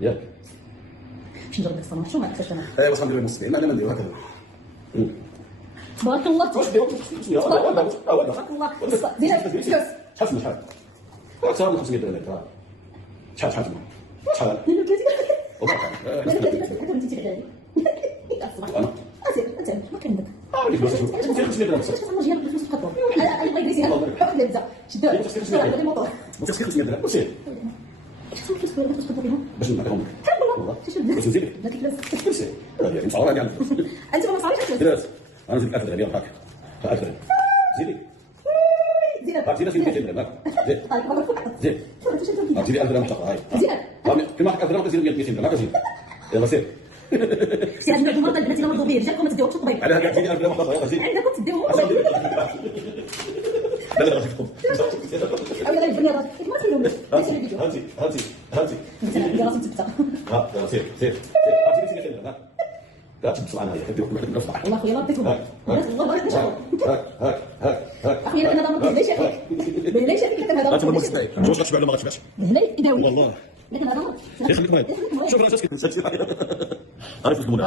ياك باش نجرب ديك الصنعه شو ما كيفاش انا ايوا صافي نديرو المستقيم انا نديرو هكذا تبارك الله واش ديرو تبارك الله زين شحال اكثر من 500 درهم شحال شحال 32 وبركة 32 انت تبعي انا انت ما كندك ديك 500 درهم باش تخرج هنا بالفلوس تقدر انا بغيت نسيها حاول نبدا شدها غادي الموطور وانت 500 درهم وسير شحال الفلوس ولا باش تقدر بهم باش نعطيهم والله تشد باش نزيد لا كيفاش كرسي هذه مصورة كاع انت ما صاريش درات انا نزيد 1000 درهم يلاه هاك 1000 درهم زيدي زين زيد 200 درهم زيد طيب والله فوق زيد زيدي 1000 درهم فقط هاي زين كما حق 1000 درهم كتزيدوا 200 درهم هكا زيد يلا سير سي هاد المرضى البنات اللي مرضوا به رجالكم ما تديوهمش الطبيب على هكا زيدي 1000 درهم فقط يلا زيد عندكم تديوهم لا الطبيب لا لا غادي تقوم او يلا البنيه راسك ما تفيدهم ليش الفيديو هاتي انت عندي راسي مثبته ها يلا سير هاتي 200 درهم لا تبص معنا هي ديروا كل واحد والله خويا الله يعطيكم والله بارك الله هاك اخويا انا ما بغيتش هذاك بلاش هذيك كتب هذا انت ما تبغيش تبيع واش غتشبع ولا ما غتشبعش هنا يداوي والله لكن هذا خليك مريض شوف راسك عارف الكمونه